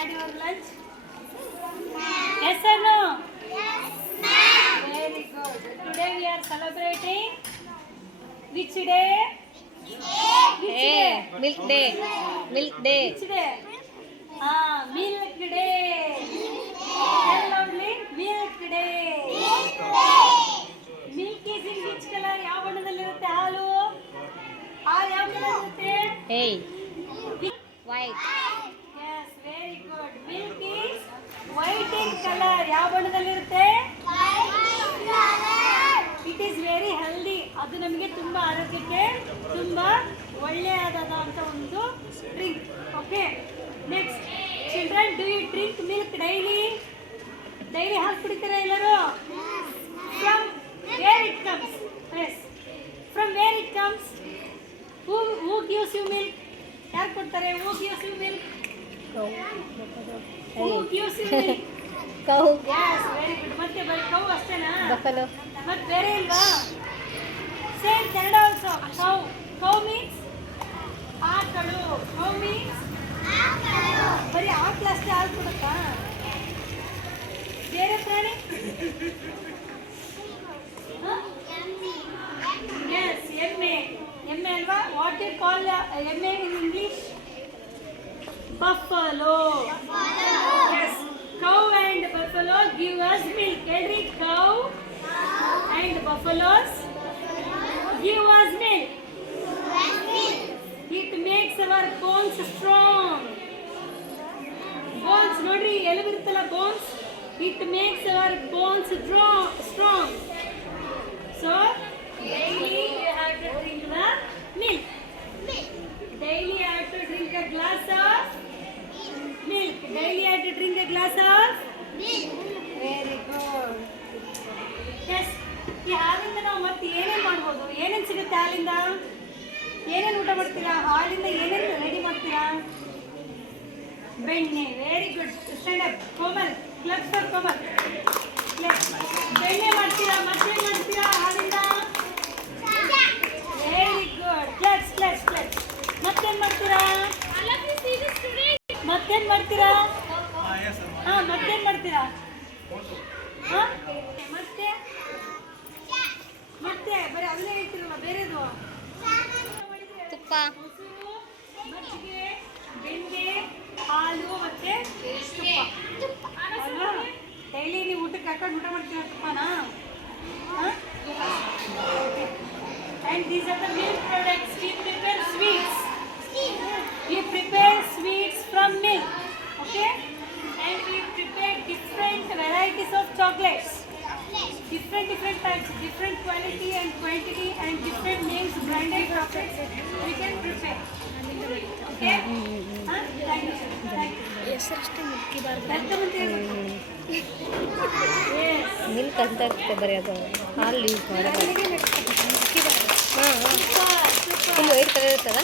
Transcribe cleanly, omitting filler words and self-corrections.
had your lunch? Yes or no? Very good. Today we are celebrating which day? Milk day. Milk day. Which day? Milk day. Tell loudly, milk day. Milk is in which color? ಯಾವ ಬಣ್ಣದಲ್ಲಿರುತ್ತೆ ಹಾಲು? ಹಾಲು ಯಾವ colour ಇರುತ್ತೆ? Hey. White. Yes, very good. Milk is white in color. ಯಾವ ಬಣ್ಣದಲ್ಲಿರುತ್ತೆ? It is very healthy. ಅದು ನಮಗೆ ತುಂಬಾ ಆರೋಗ್ಯಕ್ಕೆ ತುಂಬಾ ಒಳ್ಳೆಯದಾದಂತ ಒಂದು drink. Okay, next children, do you drink milk daily? Daily ಹಾಲು ಕುಡಿತೀರಾ ಎಲ್ಲರೂ? From where it comes? Yes, from where it comes? Who gives you milk? ಯಾರು ಕೊಡ್ತಾರೆ? Who gives you milk? Who gives you milk? Cow. Yes, very good. ಮತ್ತೆ ಬರೀ cow ಅಷ್ಟೇನಾ? Buffalo. ಮತ್ತೆ ಬೇರೆ ಇಲ್ವಾ? Same Kannada also. Cow. Cow means ಆಕಳು. Cow means ಬರೀ ಆಕಳು ಅಷ್ಟೇ ಹಾಲು ಕೊಡುತ್ತಾ? ಬೇರೆ ಪ್ರಾಣಿ? ಎಸ್, ಎಮ್ಮೆ. ಎಮ್ಮೆ ಅಲ್ವಾ? ವಾಟ್ ಯು ಕಾಲ್ ಎಮ್ಮೆ in English? Buffalo. Yes, cow and buffalo give us milk. Every cow and buffaloes give us milk. It makes our bones strong. Bones, nodri elugiruttalla bones. It makes our bones strong. So daily you have to drink the milk. Daily you have to drink a glass of milk. Daily you have to drink a glass of milk. Very good. Yes. ಈ ಹಾಲಿಂದ ನಾವು ಮತ್ತೆ ಏನೇನು ಮಾಡ್ಬೋದು? ಏನೇನು ಸಿಗುತ್ತೆ ಹಾಲಿಂದ? ಏನೇನು ಊಟ ಮಾಡ್ತೀರಾ? ಹಾಲಿಂದ ಏನೇನು ರೆಡಿ ಮಾಡ್ತೀರಾ? ಬೆಣ್ಣೆ. Very good. Stand up. Komal, club for Komal. ಬೆಣ್ಣೆ ಮಾಡ್ತೀರಾ? ಮತ್ತೇನು ಮಾಡ್ತೀರಾ ಹಾಲಿಂದ? Very good. ಕ್ಲಚ್. ಮತ್ತೇನು ಮಾಡ್ತೀರಾ? ಮತ್ತೇನು ಮಾಡ್ತೀರಾ? ಮತ್ತೇನು ಮಾಡ್ತೀರಾ? ಮತ್ತೆ ಬರೀ ಅದನ್ನೇ ಹೇಳ್ತಿರಲ್ಲ, ಬೇರೆದು? ತುಪ್ಪ. ಮೊಸರು, ಮಜ್ಜಿಗೆ, ಬೆಣ್ಣೆ, ಹಾಲು ಮತ್ತೆ ತುಪ್ಪ ಅಲ್ವಾ? ಡೈಲಿ ನೀವು ಊಟಕ್ಕೆ ಹಾಕೊಂಡು ಊಟ ಮಾಡ್ತೀರಾ ತುಪ್ಪನಾ? And these are the milk products. We prepare sweets. We prepare sweets from milk. Okay? And we prepare different varieties of chocolates. Different types, different quality and quantity and different names, branded chocolates we can prepare. Okay? Thank you, sir. Thank you. ಹೆಸರಷ್ಟೇ ಮುಕ್ಕಿಬಾರ್ದು. Yes. Milk ಅಂತ ಇರುತ್ತೆ ಬರೀ ಅದು ಹಾಲು use ಮಾಡಬಾರ್ದು. Full white colour ಇರ್ತದ?